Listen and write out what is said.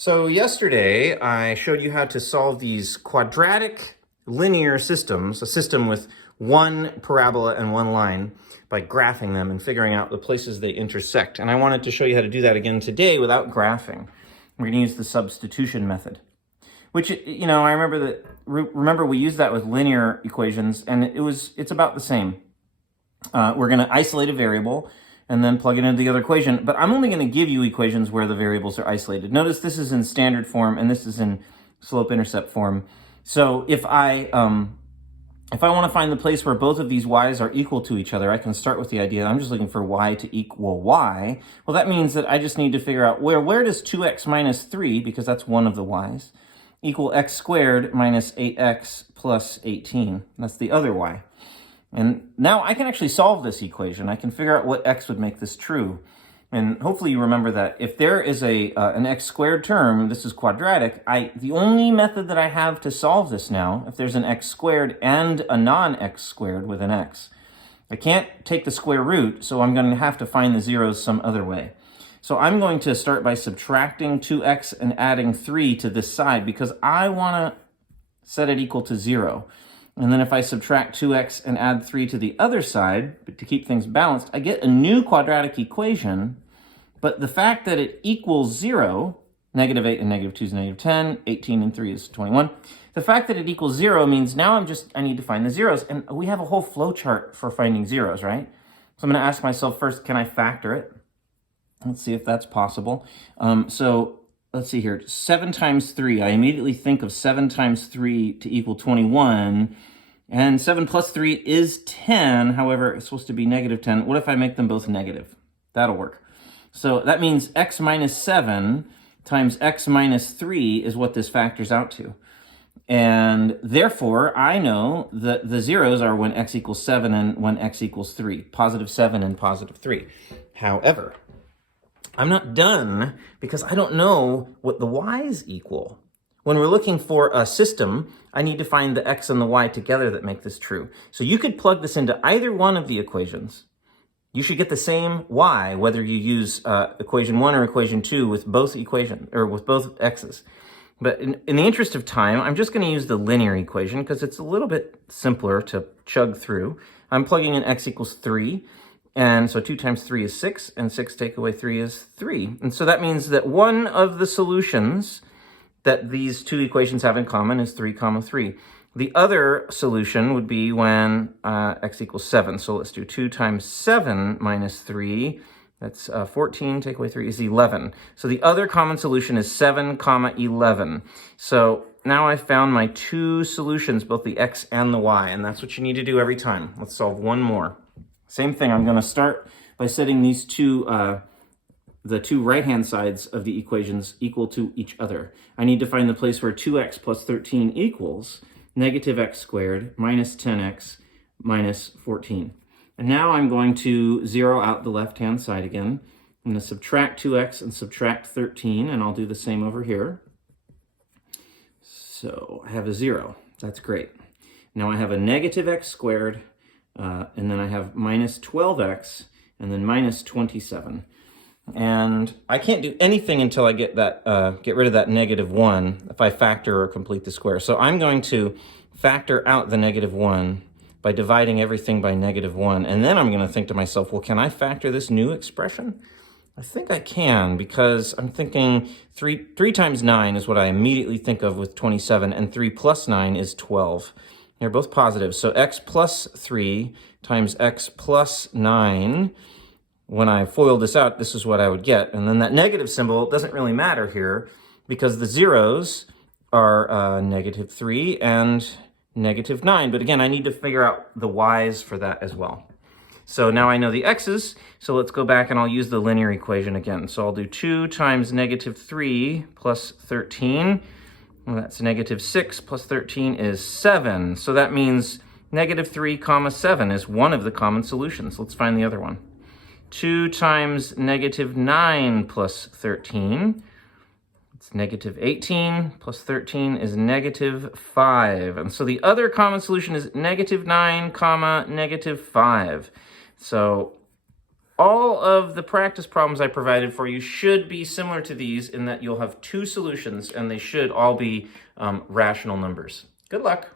So yesterday I showed you how to solve these quadratic linear systems, a system with one parabola and one line, by graphing them and figuring out the places they intersect. And I wanted to show you how to do that again today without graphing. We're going to use the substitution method, which, I remember we used that with linear equations, and it's about the same. We're going to isolate a variable and then plug it into the other equation. But I'm only going to give you equations where the variables are isolated. Notice this is in standard form and this is in slope-intercept form. So if I want to find the place where both of these y's are equal to each other, I can start with the idea I'm just looking for y to equal y. Well, that means that I just need to figure out where does 2x minus 3, because that's one of the y's, equal x squared minus 8x plus 18. That's the other y. And now I can actually solve this equation. I can figure out what x would make this true. And hopefully you remember that if there is an x squared term, this is quadratic, the only method that I have to solve this now, if there's an x squared and a non-x squared with an x, I can't take the square root, so I'm going to have to find the zeros some other way. So I'm going to start by subtracting 2x and adding 3 to this side because I want to set it equal to 0. And then if I subtract 2x and add 3 to the other side, but to keep things balanced, I get a new quadratic equation. But the fact that it equals 0, negative 8 and negative 2 is negative 10, 18 and 3 is 21. The fact that it equals 0 means now I need to find the zeros. And we have a whole flow chart for finding zeros, right? So I'm going to ask myself first, can I factor it? Let's see if that's possible. Let's see here, 7 times 3. I immediately think of 7 times 3 to equal 21. And 7 plus 3 is 10. However, it's supposed to be negative 10. What if I make them both negative? That'll work. So that means x minus 7 times x minus 3 is what this factors out to. And therefore, I know that the zeros are when x equals 7 and when x equals 3. Positive 7 and positive 3. However, I'm not done because I don't know what the y's equal. When we're looking for a system, I need to find the x and the y together that make this true. So you could plug this into either one of the equations. You should get the same y, whether you use equation 1 or equation 2 with both with both x's. But in the interest of time, I'm just going to use the linear equation because it's a little bit simpler to chug through. I'm plugging in x equals 3. And so 2 times 3 is 6, and 6 take away 3 is 3. And so that means that one of the solutions that these two equations have in common is 3, 3. The other solution would be when x equals 7. So let's do 2 times 7 minus 3. That's 14, take away 3 is 11. So the other common solution is 7, 11. So now I've found my two solutions, both the x and the y, and that's what you need to do every time. Let's solve one more. Same thing, I'm going to start by setting these the two right-hand sides of the equations equal to each other. I need to find the place where 2x plus 13 equals negative x squared minus 10x minus 14. And now I'm going to zero out the left-hand side again. I'm going to subtract 2x and subtract 13, and I'll do the same over here. So I have a 0. That's great. Now I have a negative x squared, and then I have minus 12x, and then minus 27. And I can't do anything until I get rid of that negative 1 if I factor or complete the square. So I'm going to factor out the negative 1 by dividing everything by negative 1. And then I'm going to think to myself, well, can I factor this new expression? I think I can, because I'm thinking 3 times 9 is what I immediately think of with 27, and 3 plus 9 is 12. They're both positive. So x plus 3 times x plus 9, when I FOIL this out, this is what I would get. And then that negative symbol doesn't really matter here because the zeros are negative 3 and negative 9. But again, I need to figure out the y's for that as well. So now I know the x's, so let's go back and I'll use the linear equation again. So I'll do 2 times negative 3 plus 13. Well, that's negative 6 plus 13 is 7. So that means negative 3 comma 7 is one of the common solutions. Let's find the other one. 2 times negative 9 plus 13. It's negative 18 plus 13 is negative 5. And so the other common solution is negative 9 comma negative 5. So all of the practice problems I provided for you should be similar to these in that you'll have two solutions and they should all be rational numbers. Good luck.